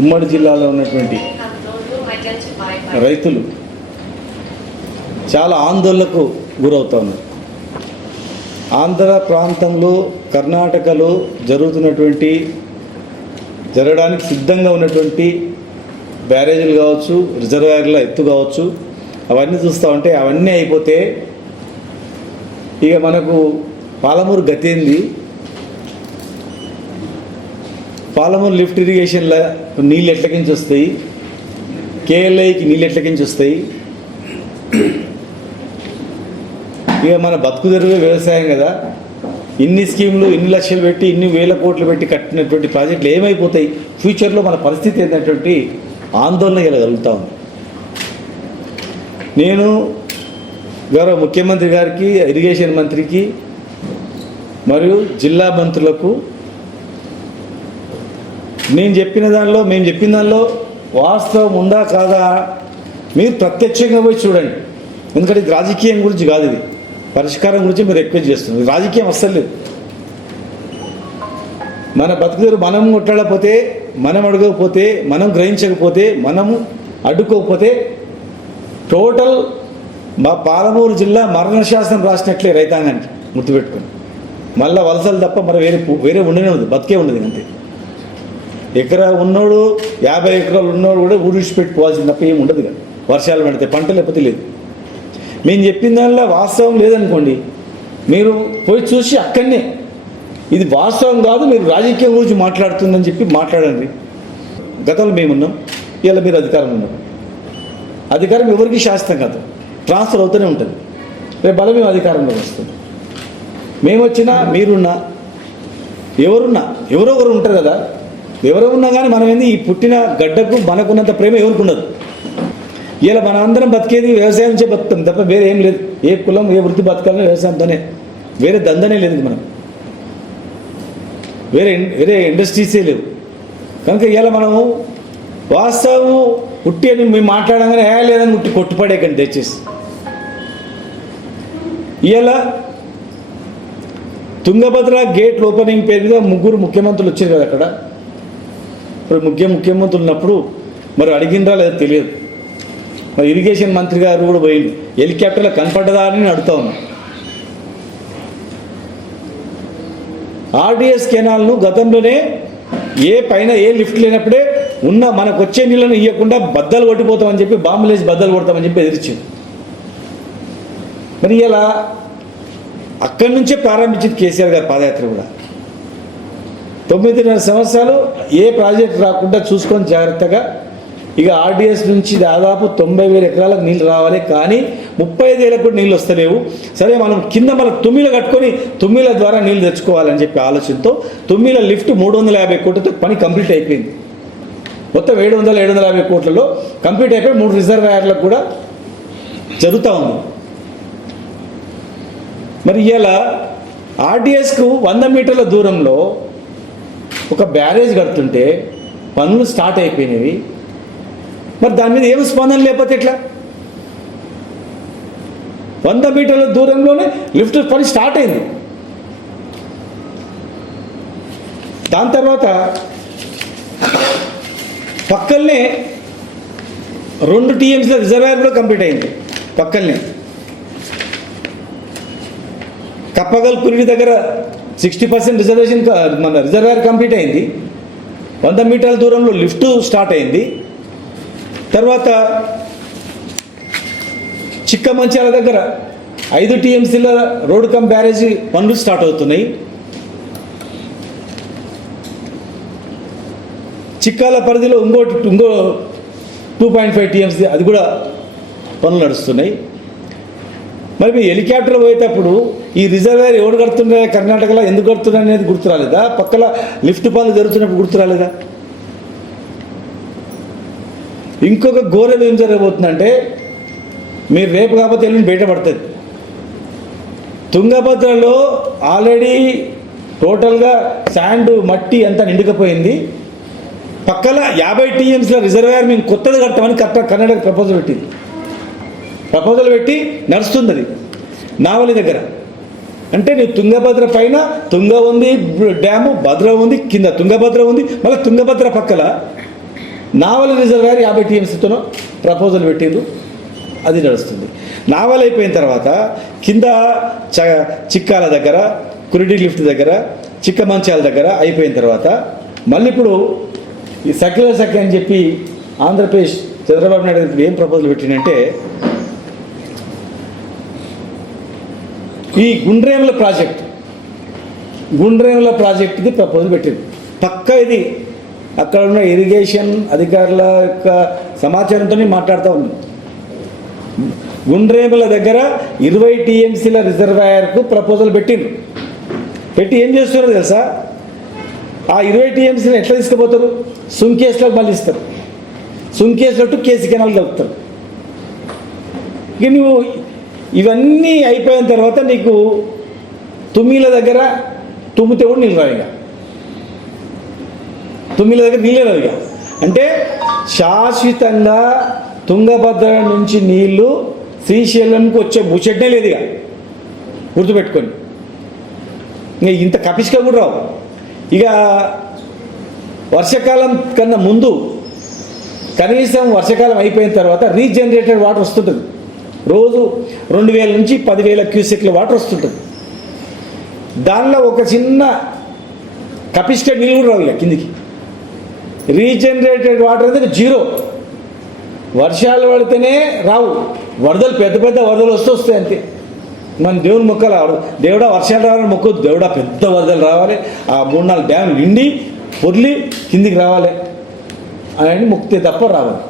ఉమ్మడి జిల్లాలో ఉన్నటువంటి రైతులు చాలా ఆందోళనకు గురవుతూ ఉన్నారు. ఆంధ్ర ప్రాంతంలో, కర్ణాటకలో జరగడానికి సిద్ధంగా ఉన్నటువంటి బ్యారేజీలు కావచ్చు, రిజర్వాయర్ల ఎత్తు కావచ్చు, అవన్నీ చూస్తూ ఉంటే అవన్నీ అయిపోతే ఇక మనకు పాలమూరు గతి ఏంది? పాలమూరు లిఫ్ట్ ఇరిగేషన్లో నీళ్ళు ఎట్లకించి వస్తాయి, కేఎల్ఐకి నీళ్ళు ఎట్లకించి వస్తాయి. ఇక మన బతుకు తెరువే వ్యవసాయం కదా. ఇన్ని స్కీములు, ఇన్ని లక్షలు పెట్టి, ఇన్ని వేల కోట్లు పెట్టి కట్టినటువంటి ప్రాజెక్టులు ఏమైపోతాయి, ఫ్యూచర్లో మన పరిస్థితి ఏంటంటే ఆందోళన కలుగుతూ ఉంది. నేను గౌరవ ముఖ్యమంత్రి గారికి, ఇరిగేషన్ మంత్రికి మరియు జిల్లా మంత్రులకు మేము చెప్పిన దానిలో వాస్తవం ఉందా కాదా మీరు ప్రత్యక్షంగా పోయి చూడండి. ఎందుకంటే ఇది రాజకీయం గురించి కాదు, ఇది పరిష్కారం గురించి మీరు రిక్వెస్ట్ చేస్తున్నారు. రాజకీయం అస్సలు లేదు. మన బతుకుదేరు మనం కొట్టకపోతే, మనం అడగకపోతే, మనం గ్రహించకపోతే, మనము అడ్డుకోకపోతే టోటల్ మా పాలమూరు జిల్లా మరణశాసనం రాసినట్లే రైతాంగానికి గుర్తుపెట్టుకొని. మళ్ళీ వలసలు తప్ప మరి వేరే ఉండనే ఉంది, బతికే ఉండదు. అంతే. ఎకరా ఉన్నోడు 50 ఎకరాలు ఉన్నోడు కూడా ఊరిడిచిపెట్టి పోవాల్సింది తప్ప ఏమి ఉండదు కదా. వర్షాలు పడితే పంట, లేకపోతే లేదు. మేము చెప్పిన దానిలో వాస్తవం లేదనుకోండి, మీరు పోయి చూసి అక్కడనే ఇది వాస్తవం కాదు, మీరు రాజకీయం గురించి మాట్లాడుతుందని చెప్పి మాట్లాడండి. గతంలో మేమున్నాం, ఇలా మీరు అధికారం ఉన్నారు. అధికారం ఎవరికి శాశ్వతం కాదు, ట్రాన్స్ఫర్ అవుతూనే ఉంటుంది. రేపు బలం మేము అధికారంలో వస్తుంది. మేము వచ్చినా, మీరున్నా, ఎవరున్నా, ఎవరో ఒకరు ఉంటారు కదా. ఎవరో ఉన్నా కానీ మనం ఏంది, ఈ పుట్టిన గడ్డకు మనకున్నంత ప్రేమ ఎవరికి ఉండదు. ఇలా మన అందరం బతికేది వ్యవసాయం నుంచే బతుకుతాం తప్ప వేరే ఏం లేదు. ఏ కులం, ఏ వృత్తి బతకాలని వ్యవసాయంతోనే, వేరే దందనే లేదు మనకు, వేరే ఇండస్ట్రీసే లేవు. కనుక ఇలా మనము వాస్తవం పుట్టి అని మేము మాట్లాడగానే లేదని పుట్టి కొట్టుపడేకండి దయచేసి. ఇలా తుంగభద్ర గేట్ ఓపెనింగ్ పేరు మీద 3 ముఖ్యమంత్రులు వచ్చారు కదా అక్కడ. ఇప్పుడు ముఖ్యమంత్రులు ఉన్నప్పుడు మరి అడిగినరా లేదో తెలియదు. మరి ఇరిగేషన్ మంత్రి గారు కూడా పోయింది, హెలికాప్టర్లో కనపడ్డదా అని అడుగుతా ఉన్నాం. ఆర్డిఎస్ కెనాల్ను గతంలోనే పైన లిఫ్ట్ లేనప్పుడే మనకు వచ్చే నీళ్ళను ఇవ్వకుండా బద్దలు కొట్టిపోతామని చెప్పి, బాంబులేసి బద్దలు కొడతామని చెప్పి ఎదిరించింది. మరి ఇలా అక్కడి నుంచే ప్రారంభించింది కేసీఆర్ గారి పాదయాత్ర కూడా. 9.5 సంవత్సరాలు ఏ ప్రాజెక్ట్ రాకుండా చూసుకొని జాగ్రత్తగా. ఇక ఆర్డిఎస్ నుంచి దాదాపు 90,000 ఎకరాలకు నీళ్ళు రావాలి, కానీ 35,000 కూడా నీళ్ళు వస్తలేవు. సరే, మనం కింద మన తుమ్మిల కట్టుకొని తుమ్మిల ద్వారా నీళ్ళు తెచ్చుకోవాలని చెప్పి ఆలోచనతో తుమ్మిల లిఫ్ట్ 350 కోట్లతో పని కంప్లీట్ అయిపోయింది. మొత్తం 750 కోట్లలో కంప్లీట్ అయిపోయి 3 రిజర్వాయర్లకు కూడా జరుగుతూ ఉంది. మరి ఇలా ఆర్డిఎస్కు 100 మీటర్ల దూరంలో ఒక బ్యారేజ్ కడుతుంటే పనులు స్టార్ట్ అయిపోయినవి. మరి దాని మీద ఏమి స్పందన లేకపోతే ఎట్లా? 100 మీటర్ల దూరంలోనే లిఫ్ట్ పని స్టార్ట్ అయింది. దాని తర్వాత పక్కనే 2 టీఎంసీల రిజర్వాయర్ కూడా కంప్లీట్ అయింది. పక్కనే కప్పగల్ కురిడి దగ్గర 60% రిజర్వేషన్ మన రిజర్వాయర్ కంప్లీట్ అయింది. 100 మీటర్ల దూరంలో లిఫ్ట్ స్టార్ట్ అయింది. తర్వాత చిక్కమంచాల దగ్గర 5 టీఎంసీల రోడ్డు కమ్ బ్యారేజీ పనులు స్టార్ట్ అవుతున్నాయి. చిక్కాల పరిధిలో ఇంకో 2.5 టీఎంసీ అది కూడా పనులు నడుస్తున్నాయి. మరి మీ హెలికాప్టర్ పోయేటప్పుడు ఈ రిజర్వాయర్ ఎవరు కడుతుండే, కర్ణాటకలో ఎందుకు కడుతున్నా అనేది గుర్తు రాలేదా? పక్కల లిఫ్ట్ పనులు జరుగుతున్నప్పుడు గుర్తు రాలేదా? ఇంకొక ఘోరం ఏం జరగబోతుందంటే, మీరు రేపు కాకపోతే ఎల్లుండి బయటపడుతుంది. తుంగభద్రలో ఆల్రెడీ టోటల్గా శాండ్, మట్టి అంతా నిండుకపోయింది. పక్కల 50 టీఎంసీల రిజర్వాయర్ మేము కొత్తది కడతామని కర్ణాటక ప్రపోజల్ పెట్టి నడుస్తుంది. అది నావలి దగ్గర. అంటే నీ తుంగభద్ర పైన తుంగ ఉంది, డ్యాము భద్ర ఉంది, కింద తుంగభద్ర ఉంది, మళ్ళీ తుంగభద్ర పక్కల నావల్ రిజర్వాయర్ 50 టీఎంసీతోనో ప్రపోజల్ పెట్టిండ్రు, అది నడుస్తుంది. నావల్ అయిపోయిన తర్వాత కింద చిక్కాల దగ్గర, కురిడి లిఫ్ట్ దగ్గర, చిక్కమంచాల దగ్గర అయిపోయిన తర్వాత మళ్ళీ ఇప్పుడు ఈ సర్క్యులర్ సర్కిల్ అని చెప్పి ఆంధ్రప్రదేశ్ చంద్రబాబు నాయుడు గారు ఏం ప్రపోజల్ పెట్టిందంటే ఈ గుండ్రేముల ప్రాజెక్టుకి ప్రపోజల్ పెట్టింది. పక్కా ఇది అక్కడ ఉన్న ఇరిగేషన్ అధికారుల యొక్క సమాచారంతో మాట్లాడుతూ ఉంది. గుండ్రేముల దగ్గర 20 టీఎంసీల రిజర్వాయర్కు ప్రపోజల్ పెట్టిండ్రు. పెట్టి ఏం చేస్తున్నారు తెలుసా? ఆ 20 టీఎంసీని ఎట్లా తీసుకుపోతారు? సుంకేసులకు మళ్ళీ ఇస్తారు. సుంకేసులో టు కేసీ కెనాల్ కలుపుతారు. ఇక నువ్వు ఇవన్నీ అయిపోయిన తర్వాత నీకు తుమ్మిల దగ్గర తుమ్మితే కూడా నీళ్ళు రావిగా, తుమ్మిల దగ్గర నీళ్ళే రావిగా. అంటే శాశ్వతంగా తుంగభద్ర నుంచి నీళ్లు శ్రీశైలంకి వచ్చే ముచ్చట్నే లేదు. ఇక గుర్తుపెట్టుకొని ఇంకా ఇంత కపిష్గా కూడా రావు. ఇక వర్షాకాలం కన్నా ముందు కనీసం వర్షాకాలం అయిపోయిన తర్వాత రీజనరేటెడ్ వాటర్ వస్తుంటుంది. రోజు 2000 నుంచి 10,000 క్యూసెక్ల వాటర్ వస్తుంటుంది. దానిలో ఒక చిన్న కపిష్ట నీళ్ళు కూడా రావు ఇక కిందికి. రీజనరేటెడ్ వాటర్ అనేది జీరో. వర్షాలు పడితేనే రావు, వరదలు పెద్ద పెద్ద వరదలు వస్తాయి అంతే. మన దేవుని మొక్కలు దేవుడా వర్షాలు రావాలని మొక్కదు, దేవుడా పెద్ద వరదలు రావాలి, ఆ 3-4 డ్యాములు నిండి పొర్లి కిందికి రావాలి అని మొక్కితే తప్ప రావాలి.